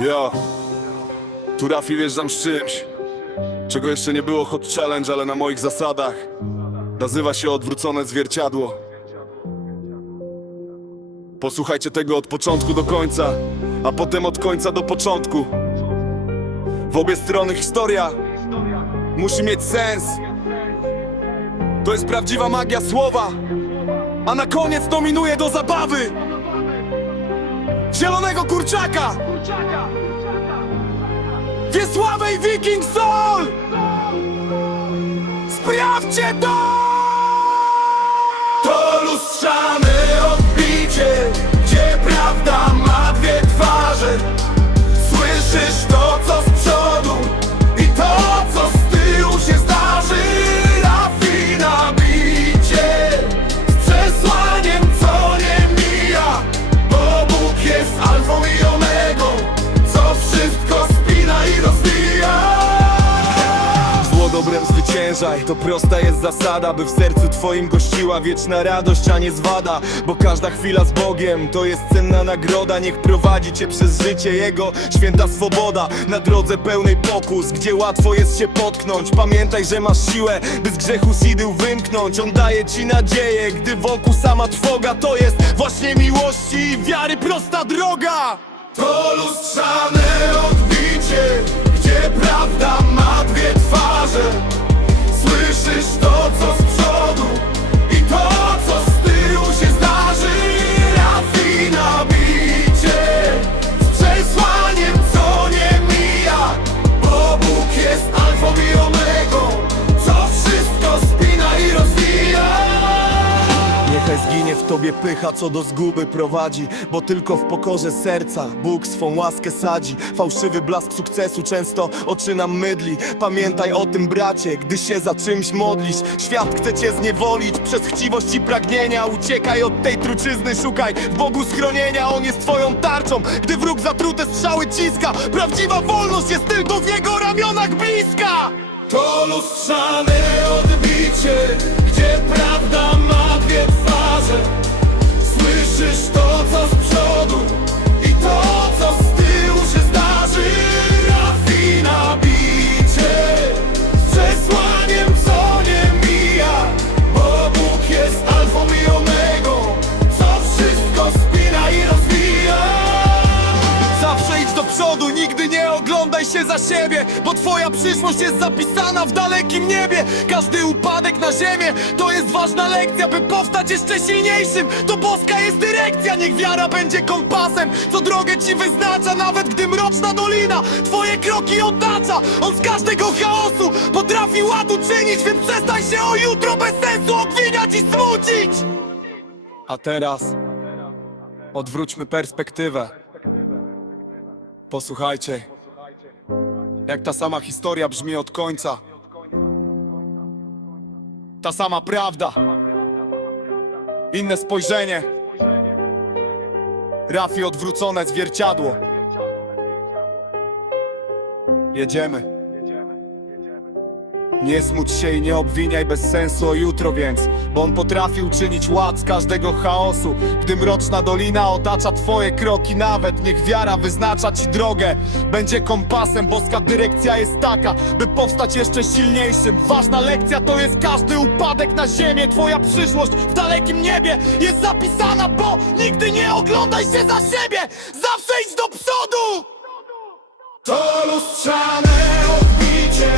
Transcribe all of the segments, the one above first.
Jo, tu Rafi wjeżdżam z czymś, czego jeszcze nie było Hot Challenge, ale na moich zasadach. Nazywa się Odwrócone Zwierciadło. Posłuchajcie tego od początku do końca, a potem od końca do początku. W obie strony historia musi mieć sens. To jest prawdziwa magia słowa, a na koniec dominuje do zabawy. Zielonego kurczaka! Wiesławej Viking Soul! Sprawdźcie to! To zwyciężaj, to prosta jest zasada By w sercu twoim gościła wieczna radość, a nie zwada. Bo każda chwila z Bogiem to jest cenna nagroda. Niech prowadzi cię przez życie Jego święta swoboda. Na drodze pełnej pokus, gdzie łatwo jest się potknąć. Pamiętaj, że masz siłę, by z grzechu sidył wymknąć. On daje ci nadzieję, gdy wokół sama trwoga. To jest właśnie miłości i wiary. Prosta droga. To lustrzane odbicie, gdzie prawda ma dwie twarze. Słyszysz to, co tobie pycha, co do zguby prowadzi Bo tylko w pokorze serca Bóg swą łaskę sadzi. Fałszywy blask sukcesu często oczy nam mydli. Pamiętaj o tym bracie, gdy się za czymś modlisz. Świat chce cię zniewolić przez chciwość i pragnienia Uciekaj od tej truczyzny, szukaj w Bogu schronienia On jest twoją tarczą, gdy wróg zatrute strzały ciska Prawdziwa wolność jest tylko w jego ramionach bliska. To lustrzane odbicie, Bo twoja przyszłość jest zapisana w dalekim niebie. Każdy upadek na ziemię to jest ważna lekcja By powstać jeszcze silniejszym, to boska jest dyrekcja Niech wiara będzie kompasem, co drogę ci wyznacza Nawet gdy mroczna dolina twoje kroki otacza. On z każdego chaosu potrafi ładu czynić Więc przestań się o jutro bez sensu obwiniać i smucić. A teraz odwróćmy perspektywę. Posłuchajcie, jak ta sama historia brzmi od końca. Ta sama prawda. Inne spojrzenie. Rafi odwrócone zwierciadło. Jedziemy. Nie smuć się i nie obwiniaj bez sensu o jutro więc Bo on potrafi uczynić ład z każdego chaosu. Gdy mroczna dolina otacza twoje kroki nawet Niech wiara wyznacza ci drogę. Będzie kompasem, boska dyrekcja jest taka By powstać jeszcze silniejszym. Ważna lekcja to jest każdy upadek na ziemię. Twoja przyszłość w dalekim niebie jest zapisana Bo nigdy nie oglądaj się za siebie. Zawsze idź do przodu! To lustrzane odbicie,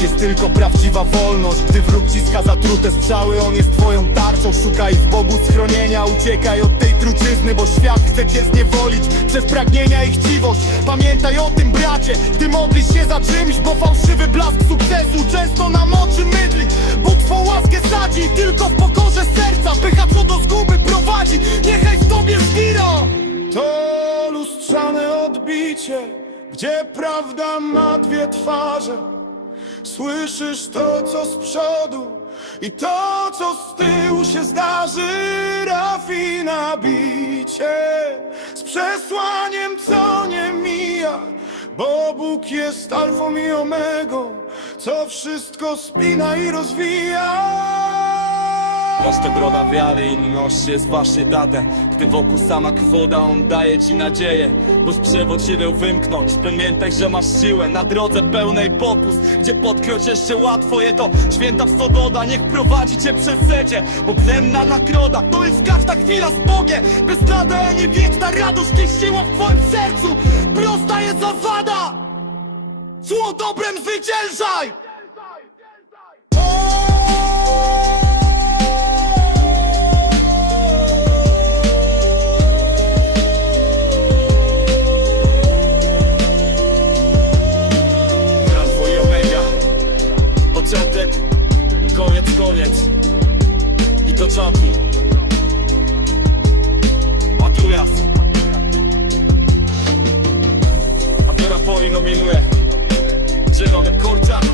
jest tylko prawdziwa wolność. Gdy wróg ciska zatrute strzały, on jest twoją tarczą. Szukaj w Bogu schronienia, uciekaj od tej trucizny Bo świat chce cię zniewolić przez pragnienia i chciwość. Pamiętaj o tym bracie, gdy modlisz się za czymś Bo fałszywy blask sukcesu często nam oczy mydli. Bóg twą łaskę sadzi tylko w pokorze serca Pycha co do zguby prowadzi, niechaj w tobie zgira To lustrzane odbicie gdzie prawda ma dwie twarze Słyszysz to, co z przodu I to, co z tyłu się zdarzy, rafina bicie. Z przesłaniem, co nie mija Bo Bóg jest alfą i omegą Co wszystko spina i rozwija Masz to broda wiary i miłość jest waszy datę. Gdy wokół sama kwoda, on daje ci nadzieję. Bo z przewod źródeł wymknąć. Pamiętaj, że masz siłę na drodze pełnej pokus Gdzie potknąć jeszcze łatwo je to. Święta swoboda, niech prowadzi cię przez secie Bo blenna nagroda, to jest każda chwila z Bogiem. Bezlada, nie wieczna radość, niech siła w twoim sercu. Prosta jest zawada Zło dobrem zwyciężaj! Koniec, I to czapni A tu jas A teraz nominuje Zielony kurczak